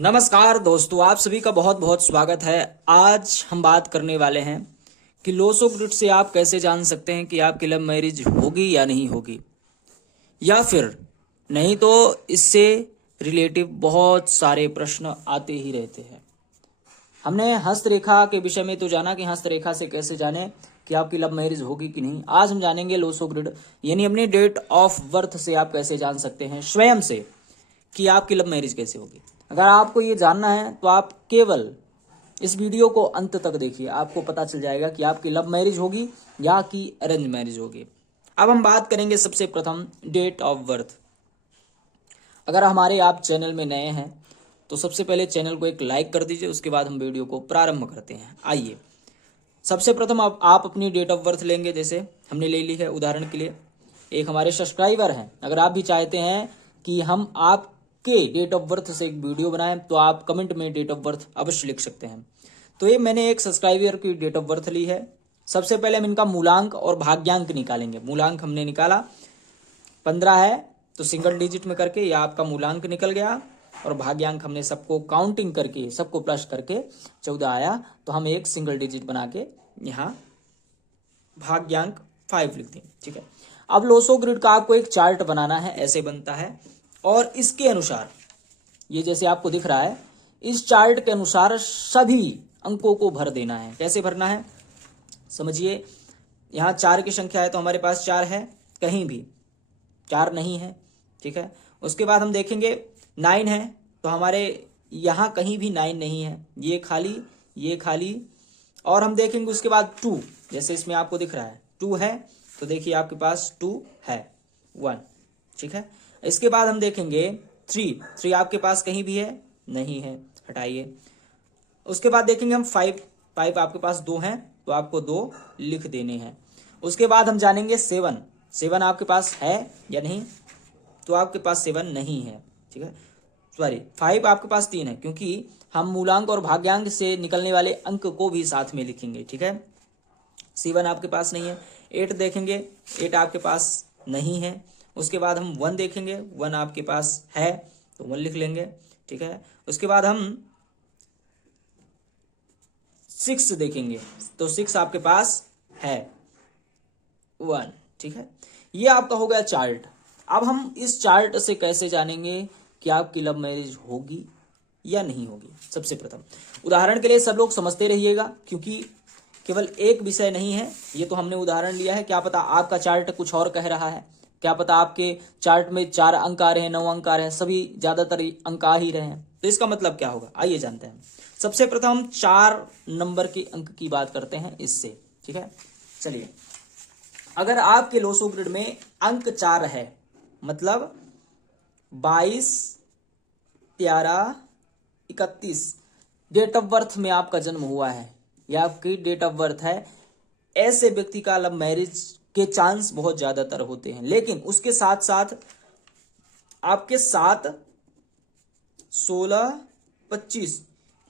नमस्कार दोस्तों, आप सभी का बहुत बहुत स्वागत है। आज हम बात करने वाले हैं कि लोसो ग्रिड से आप कैसे जान सकते हैं कि आपकी लव मैरिज होगी या नहीं होगी, या फिर नहीं तो इससे रिलेटिव बहुत सारे प्रश्न आते ही रहते हैं। हमने हस्तरेखा के विषय में तो जाना कि हस्तरेखा से कैसे जाने कि आपकी लव मैरिज होगी कि नहीं। आज हम जानेंगे लोसो ग्रिड यानी अपनी डेट ऑफ बर्थ से आप कैसे जान सकते हैं स्वयं से कि आपकी लव मैरिज कैसे होगी। अगर आपको ये जानना है तो आप केवल इस वीडियो को अंत तक देखिए, आपको पता चल जाएगा कि आपकी लव मैरिज होगी या कि अरेंज मैरिज होगी। अब हम बात करेंगे सबसे प्रथम डेट ऑफ बर्थ। अगर हमारे आप चैनल में नए हैं तो सबसे पहले चैनल को एक लाइक कर दीजिए, उसके बाद हम वीडियो को प्रारंभ करते हैं। आइए, सबसे प्रथम आप अपनी डेट ऑफ बर्थ लेंगे। जैसे हमने ले ली है, उदाहरण के लिए एक हमारे सब्सक्राइबर हैं। अगर आप भी चाहते हैं कि हम आपके डेट ऑफ बर्थ से एक वीडियो बनाएं तो आप कमेंट में डेट ऑफ बर्थ अवश्य लिख सकते हैं। तो ये मैंने एक सब्सक्राइबर की डेट ऑफ बर्थ ली है। सबसे पहले हम इनका मूलांक और भाग्यांक निकालेंगे। मूलांक हमने निकाला 15 है तो सिंगल डिजिट में करके यह आपका मूलांक निकल गया, और भाग्यांक हमने सबको काउंटिंग करके सबको प्लस करके 14 आया, तो हम एक सिंगल डिजिट बना के यहाँ भाग्यांक 5 लिख दें। ठीक है। अब लोसो ग्रिड का आपको एक चार्ट बनाना है, ऐसे बनता है, और इसके अनुसार ये जैसे आपको दिख रहा है, इस चार्ट के अनुसार सभी अंकों को भर देना है। कैसे भरना है समझिए। यहाँ 4 की संख्या है तो हमारे पास 4 है, कहीं भी 4 नहीं है। ठीक है। उसके बाद हम देखेंगे 9 है तो हमारे यहाँ कहीं भी 9 नहीं है, ये खाली ये खाली। और हम देखेंगे उसके बाद 2, जैसे इसमें आपको दिख रहा है 2 है तो देखिए आपके पास 2 है 1। ठीक है। इसके बाद हम देखेंगे 3 आपके पास कहीं भी है नहीं है, हटाइए। उसके बाद देखेंगे हम 5 आपके पास 2 हैं तो आपको 2 लिख देने हैं। उसके बाद हम जानेंगे 7 आपके पास है या नहीं, तो आपके पास 7 नहीं है। ठीक है, सॉरी 5 आपके पास 3 है, क्योंकि हम मूलांक और भाग्यांक से निकलने वाले अंक को भी साथ में लिखेंगे। ठीक है। 7 आपके पास नहीं है। 8 देखेंगे, 8 आपके पास नहीं है। उसके बाद हम 1 देखेंगे, 1 आपके पास है तो 1 लिख लेंगे। ठीक है। उसके बाद हम 6 देखेंगे तो 6 आपके पास है 1। ठीक है। ये आपका हो गया चार्ट। अब हम इस चार्ट से कैसे जानेंगे कि आपकी लव मैरिज होगी या नहीं होगी। सबसे प्रथम उदाहरण के लिए सब लोग समझते रहिएगा, क्योंकि केवल एक विषय नहीं है, ये तो हमने उदाहरण लिया है। क्या पता आपका चार्ट कुछ और कह रहा है, क्या पता आपके चार्ट में 4 अंक आ रहे हैं, 9 अंक आ रहे हैं, सभी ज्यादातर अंक आ ही रहे हैं, तो इसका मतलब क्या होगा आइए जानते हैं। सबसे प्रथम 4 नंबर के अंक की बात करते हैं इससे। ठीक है, चलिए। अगर आपके लोसो ग्रिड में अंक 4 है, मतलब 22, 13, 31 डेट ऑफ बर्थ में आपका जन्म हुआ है या आपकी डेट ऑफ बर्थ है, ऐसे व्यक्ति का लव मैरिज के चांस बहुत ज्यादातर होते हैं। लेकिन उसके साथ साथ आपके 7, 16, 25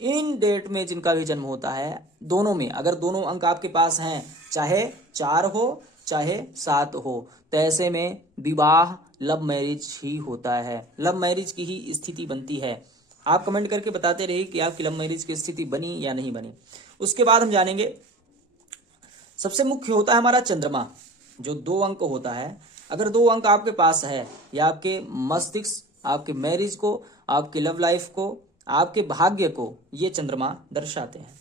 इन डेट में जिनका भी जन्म होता है, दोनों में अगर दोनों अंक आपके पास हैं, चाहे 4 हो चाहे 7 हो, तो ऐसे में विवाह लव मैरिज ही होता है, लव मैरिज की ही स्थिति बनती है। आप कमेंट करके बताते रहिए कि आपकी लव मैरिज की स्थिति बनी या नहीं बनी। उसके बाद हम जानेंगे, सबसे मुख्य होता है हमारा चंद्रमा, जो 2 अंक होता है। अगर 2 अंक आपके पास है, या आपके मस्तिष्क, आपके मैरिज को, आपके लव लाइफ को, आपके भाग्य को ये चंद्रमा दर्शाते हैं।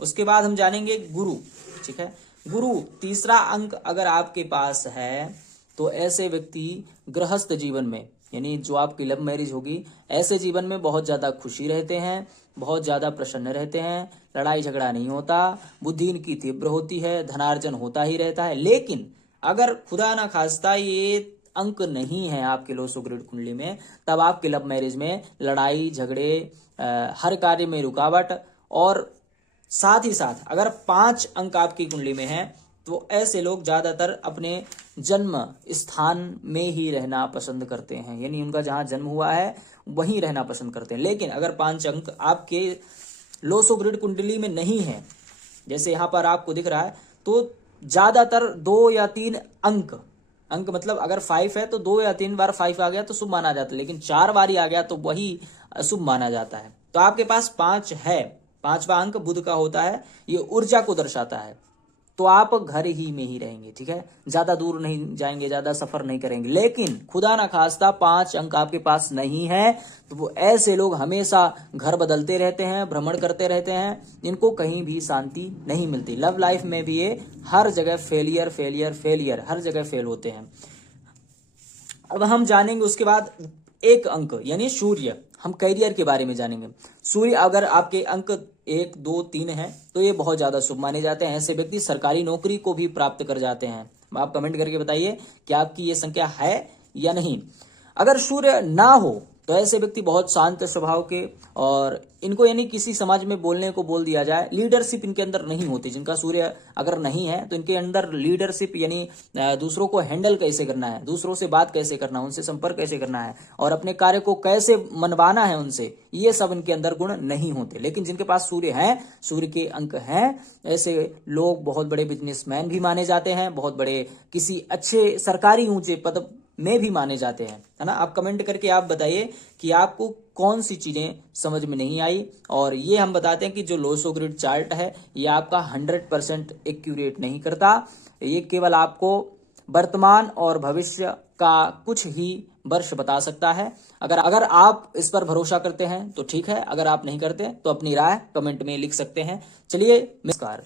उसके बाद हम जानेंगे गुरु। ठीक है, गुरु 3रा अंक अगर आपके पास है तो ऐसे व्यक्ति गृहस्थ जीवन में, यानी जो आपकी लव मैरिज होगी, ऐसे जीवन में बहुत ज्यादा खुशी रहते हैं, बहुत ज्यादा प्रसन्न रहते हैं, लड़ाई झगड़ा नहीं होता, बुद्धि इनकी तीव्र होती है, धनार्जन होता ही रहता है। लेकिन अगर खुदा ना खास्ता ये अंक नहीं है आपके लोसो ग्रिड कुंडली में, तब आपके लव मैरिज में लड़ाई झगड़े, हर कार्य में रुकावट, और साथ ही साथ अगर 5 अंक आपकी कुंडली में है तो ऐसे लोग ज्यादातर अपने जन्म स्थान में ही रहना पसंद करते हैं, यानी उनका जहां जन्म हुआ है वहीं रहना पसंद करते हैं। लेकिन अगर 5 अंक आपके लोसो ग्रिड कुंडली में नहीं है, जैसे यहां पर आपको दिख रहा है, तो ज्यादातर 2 या 3 अंक अंक मतलब अगर 5 है तो 2 या 3 बार 5 आ गया तो शुभ माना जाता है, लेकिन 4 बार ही आ गया तो वही अशुभ माना जाता है। तो आपके पास 5 है, 5वां अंक बुध का होता है, ये ऊर्जा को दर्शाता है। तो आप घर ही में ही रहेंगे, ठीक है, ज्यादा दूर नहीं जाएंगे, ज्यादा सफर नहीं करेंगे। लेकिन खुदा ना खास्ता 5 अंक आपके पास नहीं है तो वो ऐसे लोग हमेशा घर बदलते रहते हैं, भ्रमण करते रहते हैं, इनको कहीं भी शांति नहीं मिलती। लव लाइफ में भी ये हर जगह फेलियर फेलियर फेलियर, हर जगह फेल होते हैं। अब हम जानेंगे उसके बाद एक अंक यानी सूर्य, हम कैरियर के बारे में जानेंगे। सूर्य अगर आपके अंक 1, 2, 3 है तो ये बहुत ज्यादा शुभ माने जाते हैं। ऐसे व्यक्ति सरकारी नौकरी को भी प्राप्त कर जाते हैं। आप कमेंट करके बताइए कि आपकी ये संख्या है या नहीं। अगर सूर्य ना हो तो ऐसे व्यक्ति बहुत शांत स्वभाव के, और इनको यानी किसी समाज में बोलने को बोल दिया जाए, लीडरशिप इनके अंदर नहीं होती। जिनका सूर्य अगर नहीं है तो इनके अंदर लीडरशिप यानी दूसरों को हैंडल कैसे करना है, दूसरों से बात कैसे करना है, उनसे संपर्क कैसे करना है और अपने कार्य को कैसे मनवाना है उनसे, ये सब इनके अंदर गुण नहीं होते। लेकिन जिनके पास सूर्य है, सूर्य के अंक हैं, ऐसे लोग बहुत बड़े बिजनेसमैन भी माने जाते हैं, बहुत बड़े किसी अच्छे सरकारी ऊंचे पद में भी माने जाते हैं, है ना। आप कमेंट करके आप बताइए कि आपको कौन सी चीजें समझ में नहीं आई। और ये हम बताते हैं कि जो लोसो ग्रिड चार्ट है ये आपका 100% एक्यूरेट नहीं करता, ये केवल आपको वर्तमान और भविष्य का कुछ ही वर्ष बता सकता है। अगर आप इस पर भरोसा करते हैं तो ठीक है, अगर आप नहीं करते तो अपनी राय कमेंट में लिख सकते हैं। चलिए, नमस्कार।